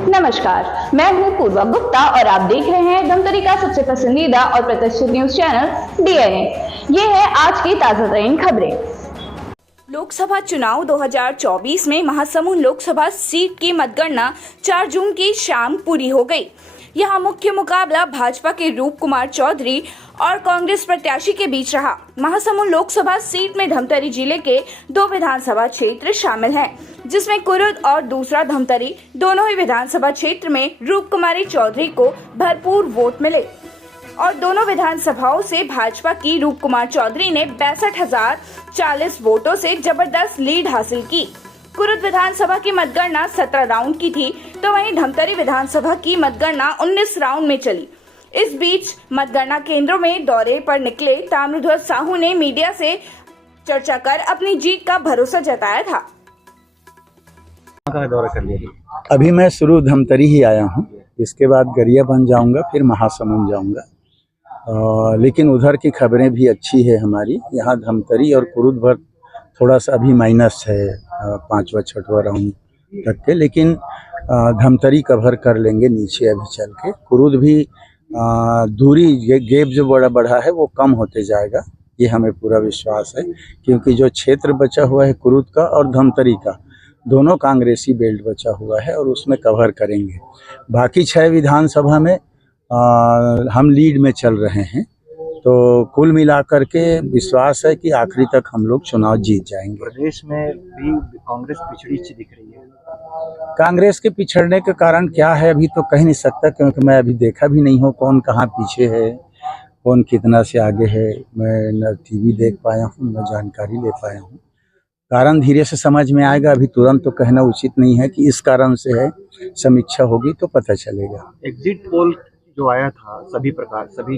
नमस्कार, मैं हूं पूर्वा गुप्ता और आप देख रहे हैं धमतरी का सबसे पसंदीदा और प्रतिष्ठित न्यूज चैनल डीएनए। ये है आज की ताजा तरीन खबरें। लोकसभा चुनाव 2024 में महासमुंद लोकसभा सीट की मतगणना 4 जून की शाम पूरी हो गई। यहां मुख्य मुकाबला भाजपा के रूप कुमार चौधरी और कांग्रेस प्रत्याशी के बीच रहा। महासमुंद लोकसभा सीट में धमतरी जिले के 2 विधानसभा क्षेत्र शामिल हैं, जिसमें कुरुद और दूसरा धमतरी दोनों ही विधानसभा क्षेत्र में रूप कुमारी चौधरी को भरपूर वोट मिले और दोनों विधानसभाओं से भाजपा की रूप कुमार चौधरी ने 62,040 वोटों से जबरदस्त लीड हासिल की। कुरुद विधानसभा की मतगणना 17 राउंड की थी, तो वहीं धमतरी विधानसभा की मतगणना 19 राउंड में चली। इस बीच मतगणना केंद्रों में दौरे पर निकले ताम्रध्वज साहू ने मीडिया से चर्चा कर अपनी जीत का भरोसा जताया था। दौरा कर लिया? अभी मैं शुरू धमतरी ही आया हूँ, इसके बाद गरियाबंद जाऊँगा, फिर महासमुंद जाऊँगा। लेकिन उधर की खबरें भी अच्छी है हमारी। यहाँ धमतरी और कुरुद भर थोड़ा सा अभी माइनस है 5वां-6वां राउंड तक के, लेकिन धमतरी कवर कर लेंगे नीचे अभी चल के। कुरुद भी दूरी गैप जो बढ़ा है वो कम होते जाएगा, ये हमें पूरा विश्वास है, क्योंकि जो क्षेत्र बचा हुआ है कुरुद का और धमतरी का, दोनों कांग्रेसी बेल्ट बचा हुआ है और उसमें कवर करेंगे। बाकी 6 विधानसभा में हम लीड में चल रहे हैं, तो कुल मिलाकर के विश्वास है कि आखिरी तक हम लोग चुनाव जीत जाएंगे। प्रदेश में भी कांग्रेस पिछड़ी सी दिख रही है। कांग्रेस के पिछड़ने का कारण क्या है अभी तो कह नहीं सकता, क्योंकि मैं अभी देखा भी नहीं हूँ कौन कहाँ पीछे है, कौन कितना से आगे है। मैं न टीवी देख पाया हूँ, न जानकारी ले पाया हूँ। कारण धीरे से समझ में आएगा, अभी तुरंत तो कहना उचित नहीं है कि इस कारण से है। समीक्षा होगी तो पता चलेगा। एग्जिट पोल जो आया था सभी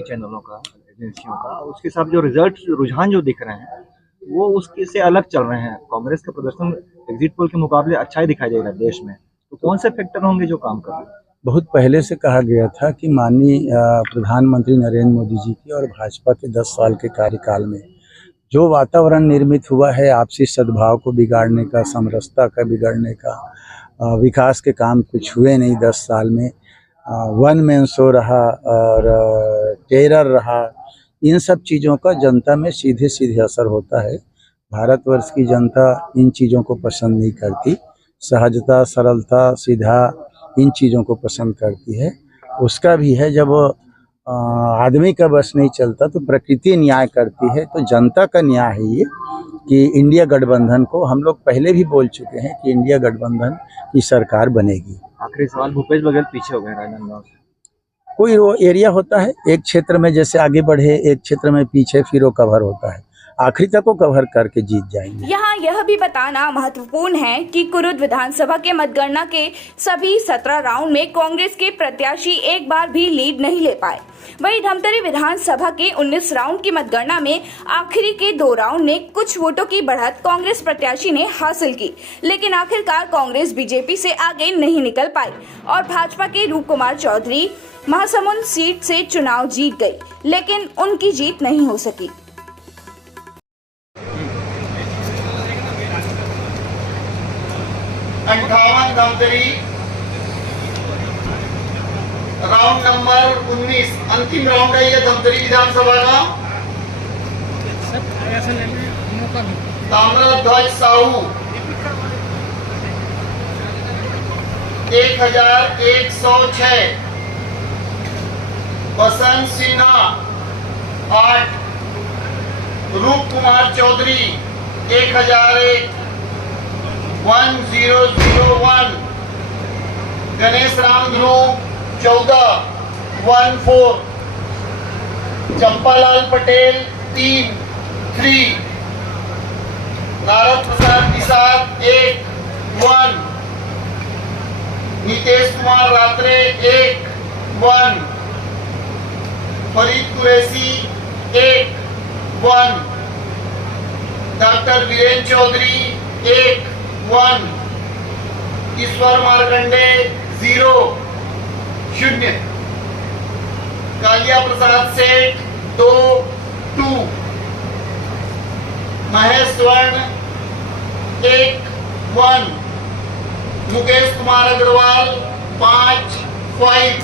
चैनलों का, एजेंसियों का, उसके साथ जो रुझान जो दिख रहे हैं वो उसके से अलग चल रहे हैं। कांग्रेस का प्रदर्शन एग्जिट पोल के मुकाबले अच्छा ही दिखाई देगा देश में। तो कौन से फैक्टर होंगे जो काम कर रहे हैं? बहुत पहले से कहा गया था कि माननीय प्रधानमंत्री नरेंद्र मोदी जी की और भाजपा के 10 साल के कार्यकाल में जो वातावरण निर्मित हुआ है आपसी सद्भाव को बिगाड़ने का, समरसता का बिगाड़ने का, विकास के काम कुछ हुए नहीं 10 साल में। वन मैन शो रहा और टेरर रहा, इन सब चीज़ों का जनता में सीधे सीधे असर होता है। भारतवर्ष की जनता इन चीज़ों को पसंद नहीं करती। सहजता, सरलता, सीधा, इन चीज़ों को पसंद करती है। उसका भी है, जब आदमी का बस नहीं चलता तो प्रकृति न्याय करती है। तो जनता का न्याय है ये कि इंडिया गठबंधन को, हम लोग पहले भी बोल चुके हैं कि इंडिया गठबंधन की सरकार बनेगी। आखिरी सवाल, भूपेश बघेल पीछे हो गए राजनांदगांव से। कोई वो एरिया होता है, एक क्षेत्र में जैसे आगे बढ़े, एक क्षेत्र में पीछे, फिर वो कवर होता है। आखिरी तक को कवर करके जीत जाएंगे। यहाँ यह भी बताना महत्वपूर्ण है कि कुरुद विधानसभा के मतगणना के सभी 17 राउंड में कांग्रेस के प्रत्याशी एक बार भी लीड नहीं ले पाए। वहीं धमतरी विधानसभा के 19 राउंड की मतगणना में आखिरी के 2 राउंड में कुछ वोटों की बढ़त कांग्रेस प्रत्याशी ने हासिल की, लेकिन आखिरकार कांग्रेस बीजेपी से आगे नहीं निकल पाई और भाजपा के रूप कुमार चौधरी महासमुंद सीट से चुनाव जीत गई, लेकिन उनकी जीत नहीं हो सकी। 58 धमतरी, राउंड नंबर 19, अंतिम राउंड है ये धमतरी विधानसभा का। ताम्रध्वज साहू 1106, बसंत सिन्हा 8, रूप कुमार चौधरी 1001, 1001, गणेश राम ध्रुव 14, 14, चंपालाल पटेल 3, नारद प्रसाद निषाद 1, नीतीश कुमार रात्रे 1, फरीद कुरैशी 1, डॉक्टर वीरेंद्र चौधरी 1, ईश्वर मार्कंडे 0, कालिया प्रसाद सेठ 2, महेश स्वर्ण 1, मुकेश कुमार अग्रवाल 5 5।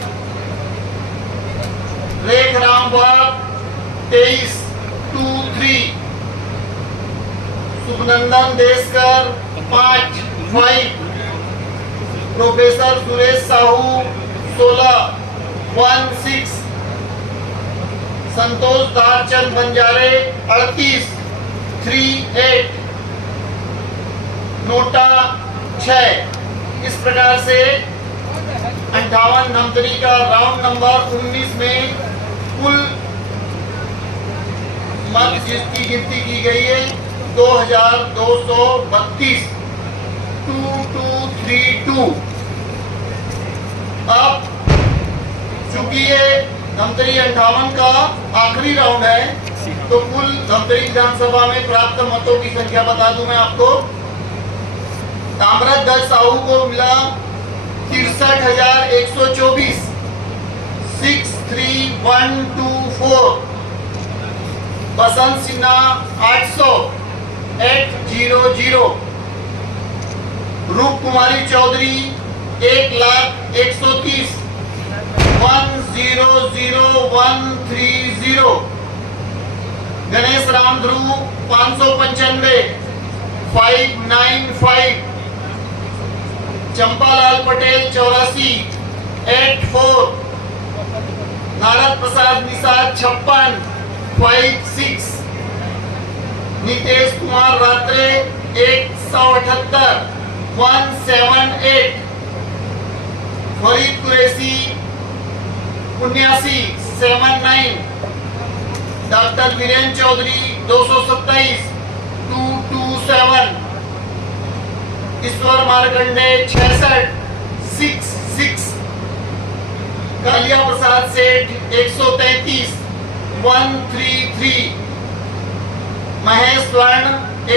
रेख राम बाग 23 2 3। सुखनंदन देशकर 5 5। प्रोफेसर सुरेश साहू 16 1 6। संतोष दारचंद बंजारे 38 3 8। नोटा 6। इस प्रकार से 58 धमतरी का राउंड नंबर 19 में कुल मत जिसकी गिनती की गई है 2232 2232। अब चूंकि ये धमतरी 58 का आखिरी राउंड है तो कुल धमतरी विधानसभा में प्राप्त मतों की संख्या बता दूं मैं आपको। ताम्रध्वज साहू को मिला 63,124 63124। बसंत सिन्हा 800 800। रूप कुमारी चौधरी 1,01,30 100,130। गणेश राम ध्रुव 595 595। चंपालाल पटेल 84 84। नारद प्रसाद निषाद 56 56। नितेश कुमार रात्रे 178 178। फरीद कुरैशी 79 79। डॉक्टर वीरेंद्र चौधरी 227 227। ईश्वर मारकंडे 66 66। कालिया प्रसाद सेठ 133 133। महेश स्वर्ण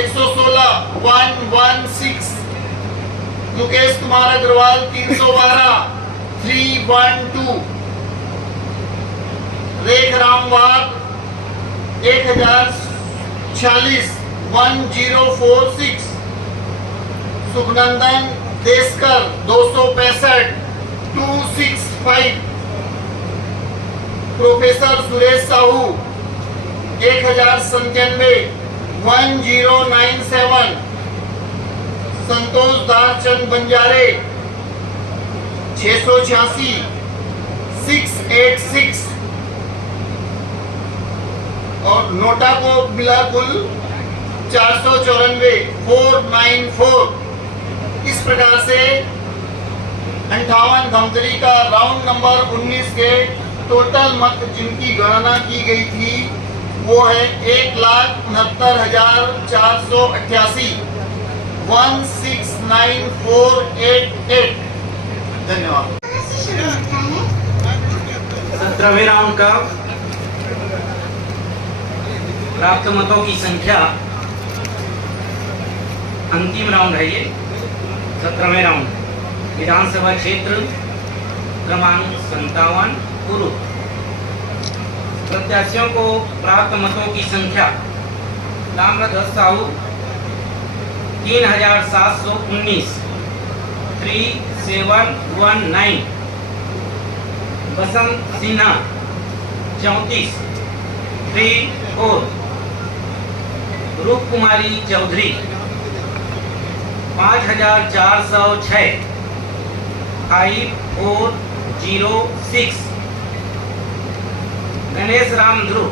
116 116। मुकेश कुमार अग्रवाल 312 312। रेख राम वाघ 1046 1046। सुखनंदन देशकर 265 265। प्रोफेसर सुरेश साहू 1097 1097। संतोष दारचंद बंजारे 686 686। और नोटा को मिला कुल 494 494। इस प्रकार से 58 धमतरी का राउंड नंबर 19 के टोटल मत जिनकी गणना की गई थी वो है 1,69,488 169488। धन्यवाद। 17वें राउंड का प्राप्त मतों की संख्या, अंतिम राउंड है ये 17वें राउंड। विधानसभा क्षेत्र क्रमांक 57 पूर्व। प्रत्याशियों को प्राप्त मतों की संख्या ताम्रध्वज साहू 3,719 3719। बसंत सिन्हा 34 34। रूप कुमारी चौधरी 5,406 5,406। गणेश राम ध्रुव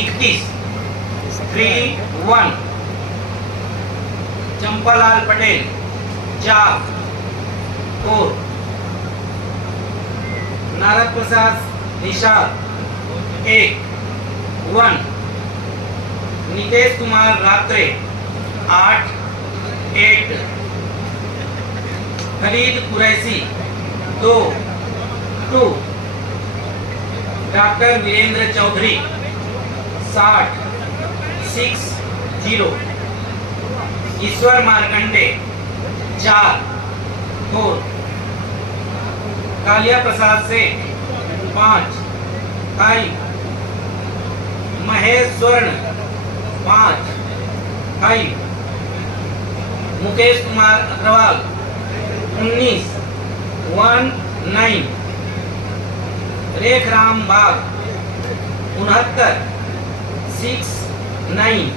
31 31। चंपालाल पटेल 4 4। नारद प्रसाद निषाद 1 1। नितेश कुमार रात्रे 8 8। फरीद कुरैशी 2 2। डॉक्टर वीरेंद्र चौधरी 60 60। ईश्वर मारकंडे 4 4। कालिया प्रसाद सेठ 5 5। महेश स्वर्ण 5 5। मुकेश कुमार अग्रवाल 19 19 रेखराम बाग 69 69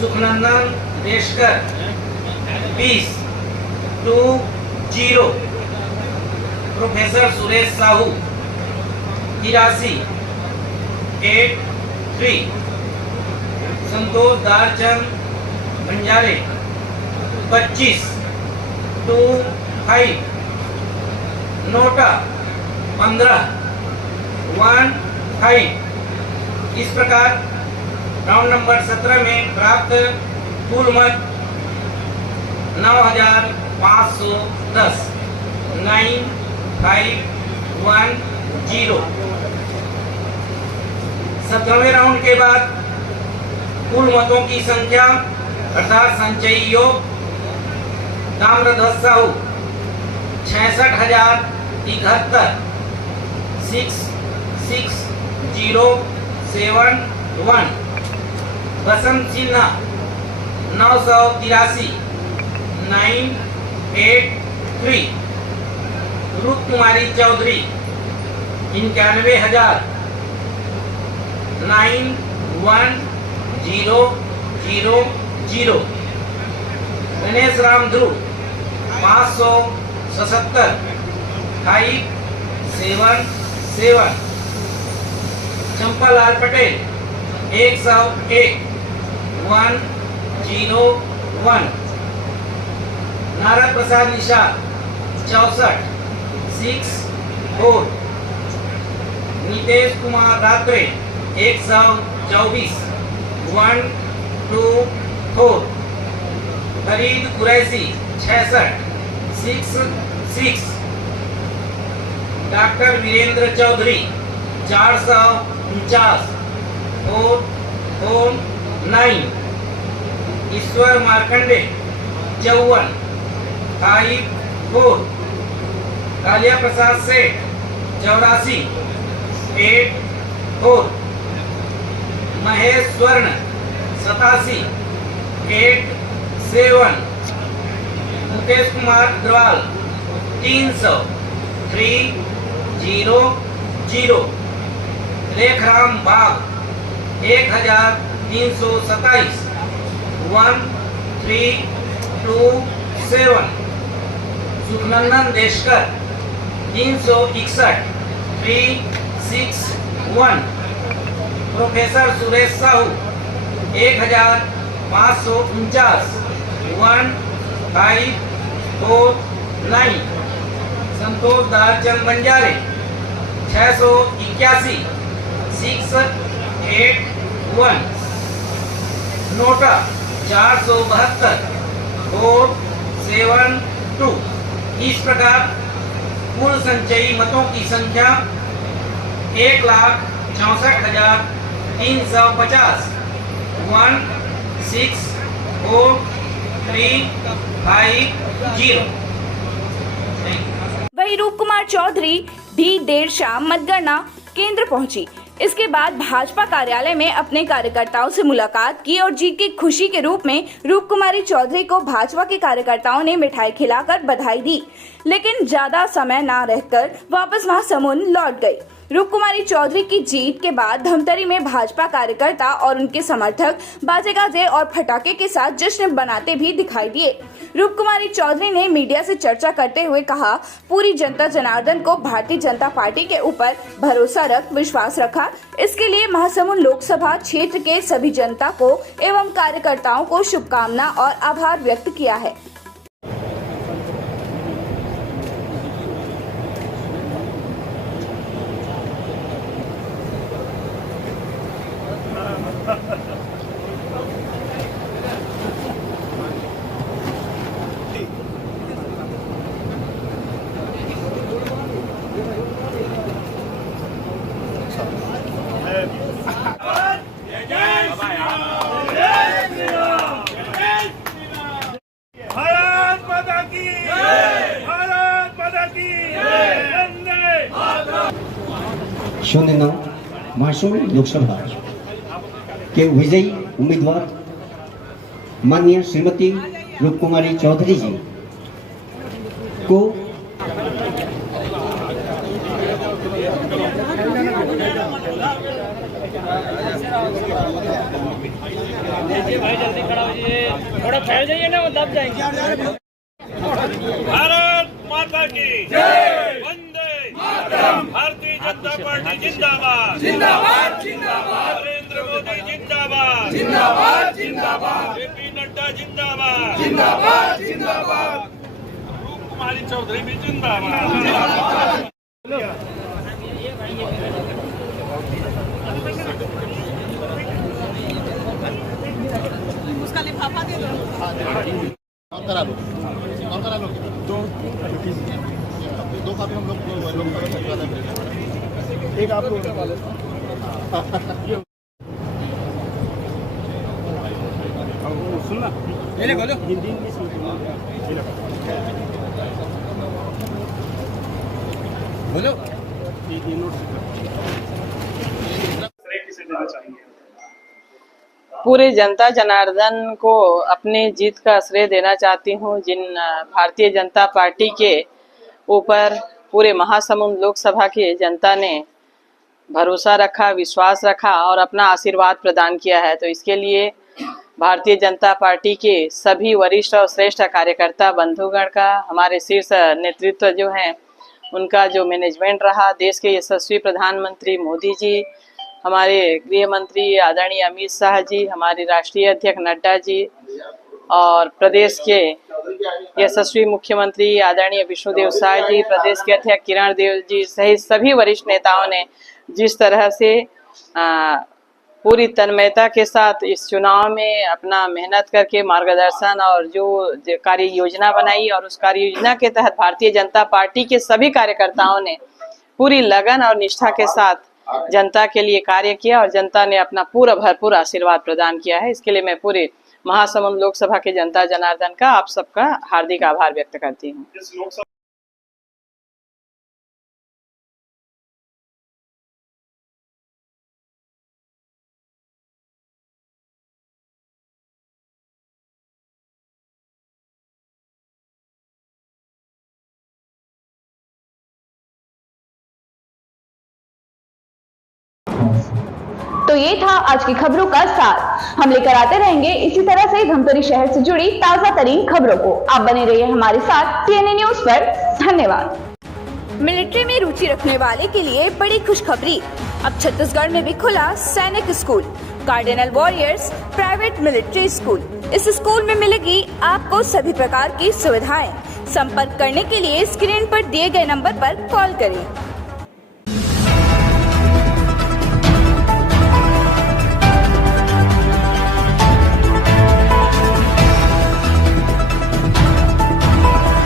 सुखनंदन देशकर 20 20 प्रोफेसर सुरेश साहू 83 83 संतोष दारचंद बंजारे 25 25 नोटा 15 15 इस प्रकार राउंड नंबर 17 में प्राप्त कुल मत 9510 9510। 17वें राउंड के बाद कुल मतों की संख्या अर्थात संचयी योग ताम्रध्वज साहू 66,071 66071 बसंत सिन्हा 983 983 रूप कुमारी चौधरी 91,000 91,000 गणेश राम ध्रुव 577 577 चंपालाल पटेल 101 101 नारद प्रसाद निषाद 64 64 नितेश कुमार रात्रे 124 124 फरीद कुरैशी 66 66 डॉक्टर वीरेंद्र चौधरी 449 449 ईश्वर मार्कंडे 54 54 कालिया प्रसाद सेठ 84 84 महेश स्वर्ण 87 87 मुकेश कुमार अग्रवाल 300 300 रेखराम बाग 1327 1327 सुखनंदन देशकर 361 361 प्रोफेसर सुरेश साहू 1549 1549 संतोष दारचंद बंजारे 681 681 नोटा 472 472 इस प्रकार कुल संचयी मतों की संख्या 1,64,350 1,6,4,3,5,0। वही रूप कुमार चौधरी भी देर शाम मतगणना केंद्र पहुंची। इसके बाद भाजपा कार्यालय में अपने कार्यकर्ताओं से मुलाकात की और जीत की खुशी के रूप में रूप कुमारी चौधरी को भाजपा के कार्यकर्ताओं ने मिठाई खिलाकर बधाई दी, लेकिन ज्यादा समय न रहकर वापस महासमुंद लौट गई। रूप कुमारी चौधरी की जीत के बाद धमतरी में भाजपा कार्यकर्ता और उनके समर्थक बाजे गाजे और पटाखे के साथ जश्न बनाते भी दिखाई दिए। रूप कुमारी चौधरी ने मीडिया से चर्चा करते हुए कहा, पूरी जनता जनार्दन को भारतीय जनता पार्टी के ऊपर भरोसा रख विश्वास रखा। इसके लिए महासमुंद लोकसभा क्षेत्र के सभी जनता को एवं कार्यकर्ताओं को शुभकामना और आभार व्यक्त किया है। भारत माता की जय, भारत माता की जय, वंदे मातरम। 09 महासमुंद लोकसभा के विजयी उम्मीदवार माननीय श्रीमती रूप कुमारी चौधरी जी को थोड़ा फैल जाइए ना, वो दब जाएंगे। भारत माता की जय, वंदे मातरम। भारतीय जनता पार्टी जिंदाबाद जिंदाबाद जिंदाबाद, नरेंद्र मोदी जिंदाबाद जिंदाबाद जिंदाबाद, जेपी नड्डा जिंदाबाद जिंदाबाद जिंदाबाद, रूप कुमारी चौधरी भी जिंदाबाद। उसका लिफाफा दे दो। दो कापी हम लोग एक आप लोग सुनना हिंदी बोलो। पूरे जनता जनार्दन को अपनी जीत का श्रेय देना चाहती हूँ, जिन भारतीय जनता पार्टी के ऊपर पूरे महासमुंद लोकसभा की जनता ने भरोसा रखा, विश्वास रखा और अपना आशीर्वाद प्रदान किया है। तो इसके लिए भारतीय जनता पार्टी के सभी वरिष्ठ और श्रेष्ठ कार्यकर्ता बंधुगण का, हमारे शीर्ष नेतृत्व जो हैं उनका जो मैनेजमेंट रहा, देश के यशस्वी प्रधानमंत्री मोदी जी, हमारे गृह मंत्री आदरणीय अमित शाह जी, हमारे राष्ट्रीय अध्यक्ष नड्डा जी और प्रदेश के यशस्वी मुख्यमंत्री आदरणीय विष्णुदेव साय जी, प्रदेश के अध्यक्ष किरण देव जी सहित सभी वरिष्ठ नेताओं ने जिस तरह से पूरी तन्मयता के साथ इस चुनाव में अपना मेहनत करके मार्गदर्शन और जो कार्य योजना बनाई और उस कार्य योजना के तहत भारतीय जनता पार्टी के सभी कार्यकर्ताओं ने पूरी लगन और निष्ठा के साथ जनता के लिए कार्य किया और जनता ने अपना पूरा भरपूर आशीर्वाद प्रदान किया है। इसके लिए मैं पूरे महासमुंद लोकसभा के जनता जनार्दन का, आप सबका हार्दिक आभार व्यक्त करती हूँ। तो ये था आज की खबरों का सार। हम लेकर आते रहेंगे इसी तरह से धमतरी शहर से जुड़ी ताजा तरीन खबरों को। आप बने रहिए हमारे साथ सीएनए न्यूज पर। धन्यवाद। मिलिट्री में रुचि रखने वाले के लिए बड़ी खुशखबरी, अब छत्तीसगढ़ में भी खुला सैनिक school, cardinal warriors private military school. इस स्कूल में मिलेगी आपको सभी प्रकार की सुविधाएं। संपर्क करने के लिए स्क्रीन पर दिए गए नंबर पर कॉल करें।